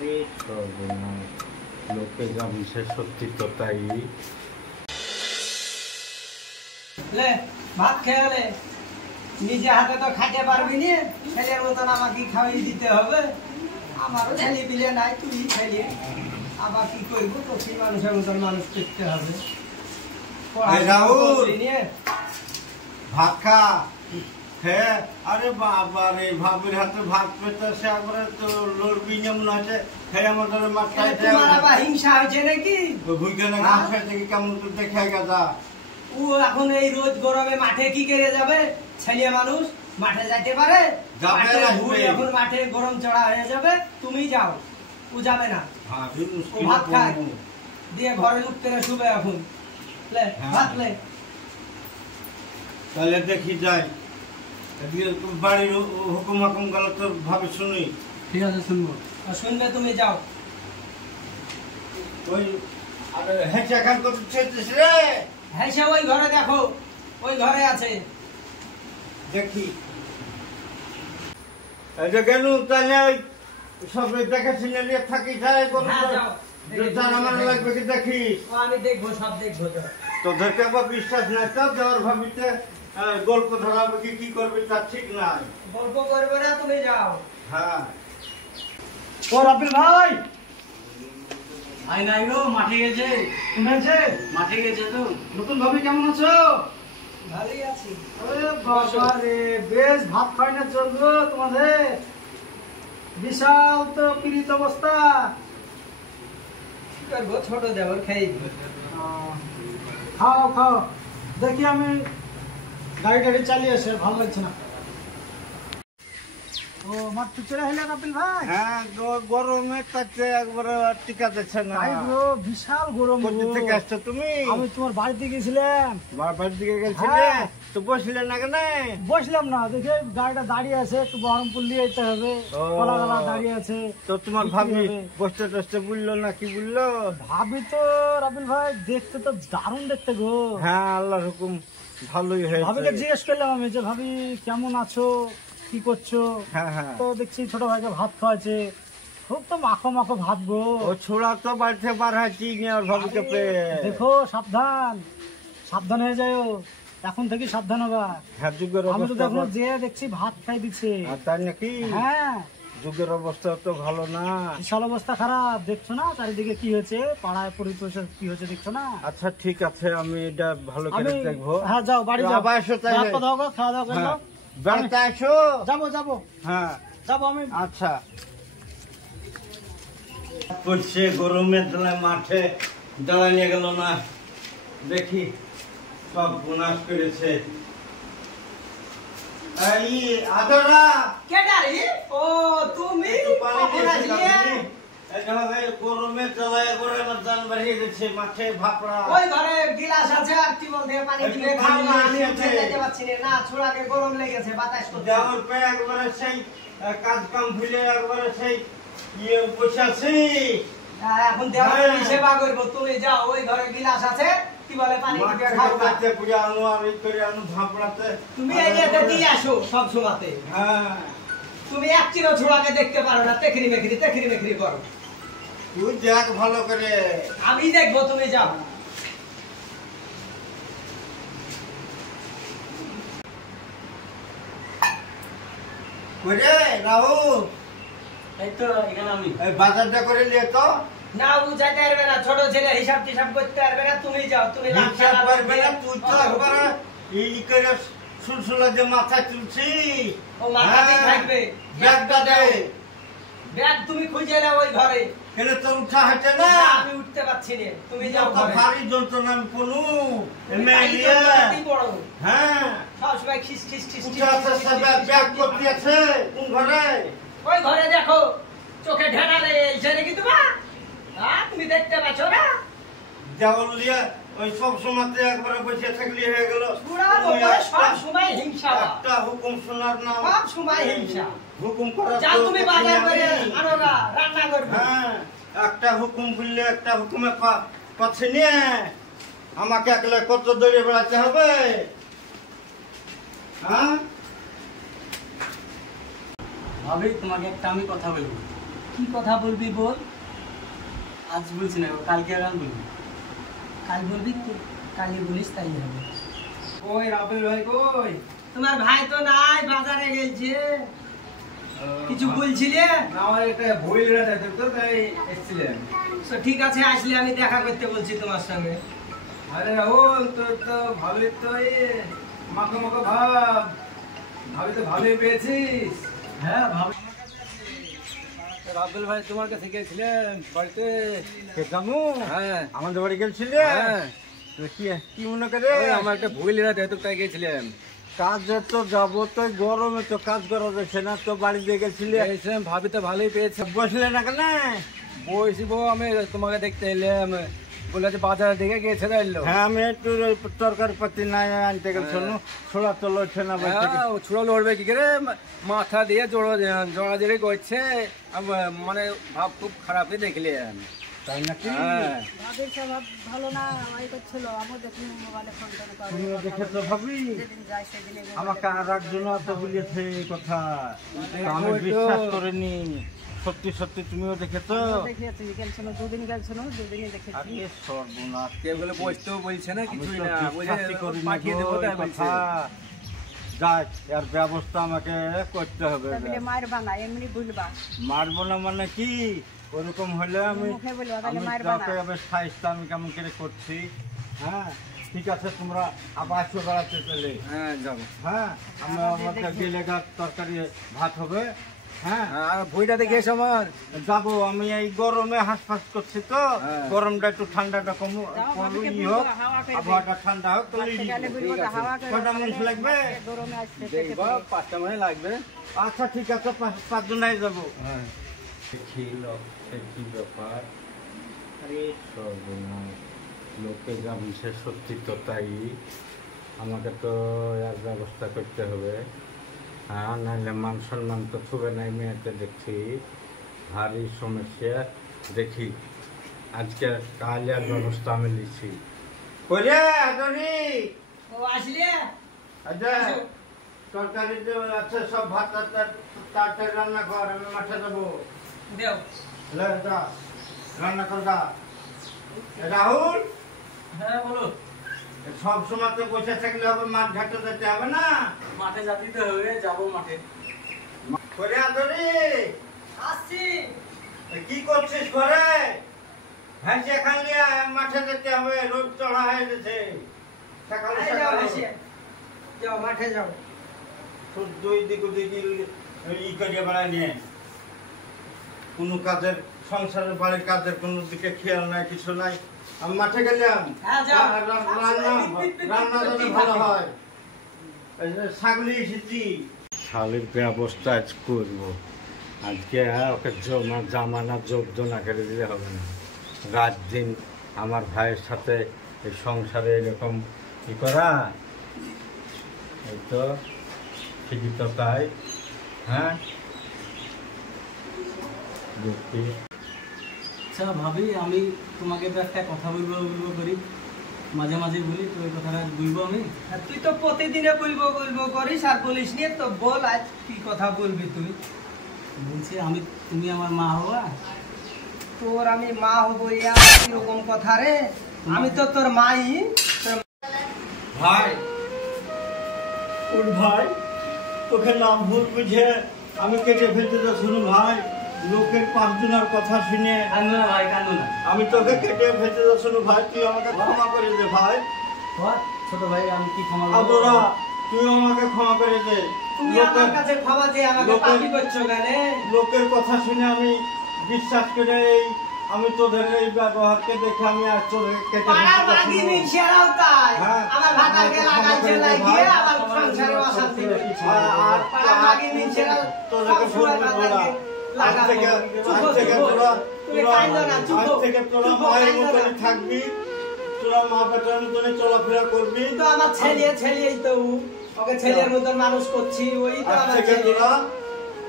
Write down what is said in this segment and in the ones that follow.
আরে সর্বনাশ, লোকে যা বিশেষ সত্যি তো তাই। লে ভাত খেয়ে নিজে হাতে তো খাইতে পারবি নি, ছেলের মতন আমাকে খাওয়াই দিতে হবে। আমারও ছেলে পিলে নাই, তুই খাইলে আবার কি করবো, তোকে মানুষের মতন মানুষ করতে হবে। ভাত খা। হ্যাঁ, আরে বাবা রে, ভাবির হাতে ভাত পেতে সে একবারে তো লড়বি না মনে হচ্ছে। হ্যাঁ, আমাদের মাথায় তোমার আবার হিংসা হয়েছে নাকি? ভুইখানে ঘাস খাইছে কি কেমন তো দেখে গেছা। ও এখন এই রোদ গরমে মাঠে কি করে যাবে? ছেলে মানুষ মাঠে যাইতে পারে? এখন মাঠে গরম চড়া হয়ে যাবে, তুমি যাও, ও যাবে না। ভাত খায় দিয়ে ঘরে লুক করে শুবে এখন। লে ভাত লে। তাহলে দেখি যাই, বাড়ির হুকুম হাকুম গেল তোর ভাবে শুনি। ঠিক আছে, শুনবো। শুনবে, তুমি যাও। ওই হ্যাঁ এখন কত চেয়েছিস রে? হ্যাঁ, সে ওই ঘরে দেখো, ওই ঘরে আছে, দেখি। কেন তাহলে ওই সব দেখাশোনা নিয়ে থাকি যায় আমার লাগবে কি দেখি। আমি দেখবো, সব দেখবো। তোদেরকে আবার বিশ্বাস নাই তো, যাওয়ার ভাবিতে গল্প ধরাবে কি করবে তার ঠিক নাই। গল্প করবে না, তুমি যাও। হ্যাঁ। ও রাব্বিল ভাই, আই নাই গো, মাঠে গেছে। শুনেছে মাঠে গেছে তো। নতুন ভাবি কেমন আছো? ভালোই আছি। আরে বাবা রে, বেশ ভাত খাই না চলবো তোমাদের, বিশাল তো পীড়িত অবস্থা। কি করবো, ছোট দেবর খাই। খাও খাও, দেখি আমি গাড়ি টাড়ি চালিয়ে আসে, ভালো লাগছে না। ও মাঠ চলে হলে কাপিল ভাই? হ্যাঁ, গরমে কাছে একবারে টিকা যাচ্ছে না। বিশাল গরম। থেকে আসছো তুমি? আমি তোমার বাড়িতে গেছিলাম। বাড়ির দিকে গেছিলে তো বসলে না কেন? বসলাম না, দেখে গাড়িটা দাঁড়িয়ে আছে, একটু বহরমপুর নিয়ে যেতে হবে, দাঁড়িয়ে আছে। তো তোমার ভাবি বসতে টসতে বললো না কি বললো? ভাবি তো রাবিল ভাই দেখতে তো দারুণ দেখতে গো। হ্যাঁ, আল্লাহর হুকুম ভালোই হয়েছে। ভাবিকে জিজ্ঞেস করলাম আমি যে ভাবি কেমন আছো, কি করছো? হ্যাঁ হ্যাঁ। তো দেখছি ছোট ভাইকে ভাত খাওয়াছে, খুব তো মাখো মাখো ভাত গো। ও ছোড়া তো বাড়িতে বার হয়েছি আর ভাবিকে পেয়ে। দেখো, সাবধান সাবধান হয়ে যাও, এখন থেকে সাবধান হবা। হ্যাঁ, যুগের আমি তো অবস্থা দেখো যে দেখছি ভাত খাই দিচ্ছে। তাই নাকি? হ্যাঁ, যুগের অবস্থা তো ভালো না, বিশাল অবস্থা খারাপ। দেখছো না চারিদিকে কি হয়েছে, পাড়ায় পরিবেশ কি হয়েছে, দেখছো না? আচ্ছা ঠিক আছে, আমি এটা ভালো করে দেখবো। হ্যাঁ, যাও বাড়ি যাও, আবার এসো তাহলে। খাওয়া দাওয়া করো। বেড়াতে আসো। যাবো যাবো, হ্যাঁ যাবো আমি। আচ্ছা। করছে গরমের দিনে মাঠে দাঁড়া নিয়ে গেল না, দেখি সব বোনাস করেছে। এই আদরা কেডারি? ও তুমি গরমের জ্বালায় করে আমার জান বাড়িয়ে দিচ্ছে মাঠে ভাপড়া। ওই ঘরে গিলাস আছে, আর টিউবওয়েল থেকে পানি দিলে খাও না, আমি উঠে যেতে পারছি না, ছোড়াকে গরম লেগেছে, বাতাস করছে। দেওয়ার পে একবারে সেই কাজ কাম ভুলে একবারে সেই বসে আছি। এখন দেওয়ার সেবা করবো, তুমি যাও, ওই ঘরে গিলাস আছে, টিউবওয়েলে পানি দিবে খাও। কাটতে পুড়ে আনো আর এই করে আনো ভাপড়াতে। তুমি এই যে দিয়ে আসো সব সময়তে। হ্যাঁ, তুমি এক চিরো ছোড়াকে দেখতে পারো না, তেখরি মেখরি করো। তুই দেখ ভালো করে। আমি দেখবো, তুমি যাও। করে রাহুল, এই তো এখানে আমি। এই বাজারটা করে নিয়ে তো। না, ও যাইতে পারবে না, ছোট ছেলে হিসাব টিসাব করতে পারবে না, তুমি যাও। তুমি হিসাব পারবে না, তুই তো একবারে এই করে সুলসুলা যে মাথায় তুলছি। ও মাথাতেই থাকবে। ব্যাগটা দে। ব্যাগ তুমি খুঁজে নাও ওই ঘরে। কেন তোর উঠা হচ্ছে না? আমি উঠতে পারছি না, তুমি যাও তো ঘরে। ভারী যন্ত্রণা আমি পড়ু। হ্যাঁ, সব সময় খিস খিস খিস খিস। ব্যাগ করতে আছে কোন ঘরে? ওই ঘরে দেখো, চোখে ঢেনা লেগে নাকি তোমার? তুমি দেখতে পাচ্ছ না? দেওয়াল দিয়ে ওই সব সময়তে একবারে বসে থাকলে হয়ে গেল। সব সময় হিংসা। একটা হুকুম শোনার না, সব সময় হিংসা। হুকুম করা যা তুমি বাজার করে আনো না, রান্না করবে। হ্যাঁ, একটা হুকুম বললে একটা হুকুমে পাচ্ছে নিয়ে আমাকে একলা কত দৌড়ে বেড়াতে হবে? হ্যাঁ ভাবি, তোমাকে একটা আমি কথা বলবো। কি কথা বলবি বল। আজ বলছি না, কালকে আগাম বলবি। কাল বলবি তো, কালই বলিস তাই হবে। কই রাবেল ভাই কই? তোমার ভাই তো নাই, বাজারে গেছে। কিছু বলছিলে? আমার একটা বই রাখা তো তাই এসেছিলাম। তো ঠিক আছে, আসলে আমি দেখা করতে বলছি তোমার সঙ্গে। আরে রাহুল তোর তো ভালোই তো মাখো মাখো ভাব, ভাবি তো ভালোই পেয়েছিস। হ্যাঁ ভাবি। রাবেল ভাই তোমার কাছে গেছিলেন বাড়িতে? কেমন? হ্যাঁ আমাদের বাড়ি গেছিলে? হ্যাঁ। তো কি মনে করে? আমার একটা বই লেখা তো তাই গেছিলাম। কাজে তো যাবো, তো গরমে তো কাজ করা যাচ্ছে না, তো বাড়িতে গেছিলে। গেছিলাম, ভাবি তো ভালোই পেয়েছে। বসলে না কেন? বসবো, আমি তোমাকে দেখতে এলাম, বলে যে বাজার দিকে গেছে এলো। হ্যাঁ, আমি একটু তরকারি পাতি নাই আনতে গেছি, ছোড়া তো লড়ছে না বাড়ি থেকে। ছুড়ো লড়বে কি করে, মাথা দিয়ে জোড়া জোড়ি করছে, মানে ভাব খুব খারাপই দেখলে। তাই নাকি? হ্যাঁ। ভাবির স্বভাব ভালো না, আমারই করছিল। আমিও দেখি মোবাইলে ফোন টোন করে। তুমিও দেখেছো ভাবি? যেদিন যায় সেদিন এগুলো আমাকে আর একজন তো বলেছে এই কথা, তো আমি ওই তো। বিশ্বাস করিনি। সত্যি সত্যি তুমিও দেখেছো? দেখিয়েছি, গেছিল দুদিন, গেছিল দুদিনই দেখেছি। আরে সর্বনাশ, কেউ বলে বসতেও বলছে না, আমি কিছুই তো না, বিশ্বাসই করিনি পাঠিয়ে দেবো গো তাই এই বলছে। কথা। যাক, এর ব্যবস্থা আমাকে করতে হবে। তাহলে মায়ের বানা, এমনি ভুলবা। মারবো না মানে কি? ওরকম হলে আমি মুখে বলবা, তাহলে আমি মায়ের যাকে বানা। এবার সাইজটা আমি কেমন করে করছি। হ্যাঁ ঠিক আছে, তোমরা আবার আসো বেড়াতে চলে। হ্যাঁ যাবো। হ্যাঁ, আমাকে গেলে তরকারি ভাত হবে। হ্যাঁ আর বইটা দেখে এসো আমার। যাবো, আমি এই গরমে হাঁসফাঁস করছি তো, হ্যাঁ। গরমটা একটু ঠান্ডাটা কম ভাবিকে ই বলবো, হোক, হাওয়া করবে। আবহাওয়াটা ঠান্ডা হোক তো বাচ্চা গেলে বলবো ঠিক তো আছে। হাওয়া করে কয়টা মানুষ লাগবে? গরমে আসছে দেখবো 5টা মানে লাগবে। আচ্ছা ঠিক আছে, পাঁচজনাই যাবো। হ্যাঁ। কি ব্যাপার? আরে সর্বনাশ, লোকে যা বলছে সত্যি তো তাই। আমাকে তো এর ব্যবস্থা করতে হবে। হ্যাঁ, নাহলে মান সম্মান তো ছুবে নাই। মেয়েতে দেখছি ভারী সমস্যা। দেখি আজকে কাল এর ব্যবস্থা আমি নিচ্ছি। করে আদরি ও আসলে? আচ্ছা, তরকারি যে আছে সব ভাত তাড়াতাড়ি রান্না কর, আমি মাঠে যাবো। দেও। লে, যা, রান্না কর গা। রাহুল, হ্যাঁ বলো। সব সময় তো বসে থাকলে হবে, মাঠ ঘাটে যেতে হবে না? মাঠে যাবি তো হবে, যাবো মাঠে। করে আদরি আসছি। কি করছিস ঘরে? হ্যাঁ, সেখানে মাঠে যেতে হবে, রোদ চড়া হয়ে গেছে সকালে এই যাও, সকালে। এসে। যাও মাঠে যাও। তোর দুই দিক ই করিয়ে বেড়াই নিয়ে কোনো কাজের, সংসারের বাড়ির কাজের কোনো দিকে খেয়াল নাই, কিছু নাই। আমি মাঠে গেলাম। হ্যাঁ, যাও। রান্না যেন ভালো হয়। এই যে ছাগলি এসেছি, শালের ব্যবস্থা আজ করবো। আজকে ওকে জামানা যোগদান করে দিলে হবে না। রাত দিন আমার ভাইয়ের সাথে এই সংসারে এরকম কি করা, এই তো ঠিকই তো তাই। হ্যাঁ দেখি। আচ্ছা ভাবি, আমি তোমাকে তো একটা কথা বলবো করি, মাঝে মাঝে বলি, তো ওই কথাটা বলবো আমি। তুই তো প্রতিদিনে বলবো করিস আর বলিস নিয়ে, তো বল আজ কি কথা বলবি তুই? বলছি তুমি আমার মা হবা। তোর আমি মা হবো, কিরকম কথা রে? আমি তো তোর মাই। ভাই, ওর ভাই তোকে নাম ভুল বুঝে আমি কেটে ফেলতে তো শুনুন ভাই, লোকের পাঁচজনের কথা শুনে কান্দো না ভাই, কান্দো না। আমি তোকে কেটে ফেলতে তো শুনু ভাই, তুই আমাকে ক্ষমা করে দে ভাই। ছোট ভাই, আমি কি ক্ষমা আদরা, তুই আমাকে ক্ষমা করে দে। তুমি আমার কাছে ক্ষমা চেয়ে আমাকে লোকের- পাপি করছো কেন? লোকের কথা শুনে আমি বিশ্বাস করে আমি তোদের এই ব্যবহারকে দেখে আমি আর তোদের কেটে পাড়ার ফেলতে মাগি শুনু। মিশিয়ারাও তাই। হ্যাঁ। আমার ভাতাকে লাগাচ্ছে লাগিয়ে আমার সংসারে অশান্তি করছে। আর পাড়ার মাগি মিশিয়ারাও তোদেরকে সবসময় বলবো ভাতাকে তোরা, আজ থেকে চুপ তোরা তুমি কাঁদো না, চুপ আজ থেকে তোরা চুপ মায়ের কাঁদো না। মতনই থাকবি, তোরা মা বেটার মতনই চলাফেরা করবি। তো আমার ছেলেই তো ওকে ছেলের মতন মানুষ করছি, ওই তো আজ আমার থেকে ছেলে। তোরা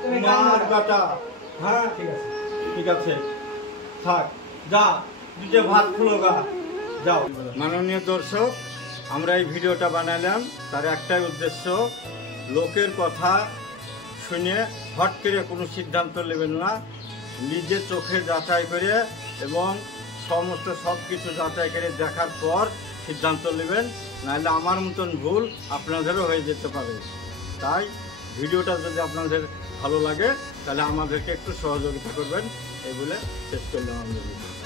তুমি মা কাঁদো আর না। বেটা। হ্যাঁ ঠিক আছে, ঠিক আছে, থাক, যা দুটো ভাত খুলো গা, যাও। মাননীয় দর্শক, আমরা এই ভিডিওটা বানালাম তার একটাই উদ্দেশ্য, লোকের কথা শুনে হট করে কোনো সিদ্ধান্ত নেবেন না। নিজের চোখে যাচাই করে এবং সমস্ত সব কিছু যাচাই করে দেখার পর সিদ্ধান্ত নেবেন, নাহলে আমার মতন ভুল আপনাদেরও হয়ে যেতে পারে। তাই ভিডিওটা যদি আপনাদের ভালো লাগে তাহলে আমাদেরকে একটু সহযোগিতা করবেন, এই বলে শেষ করলাম আমরা ভিডিও।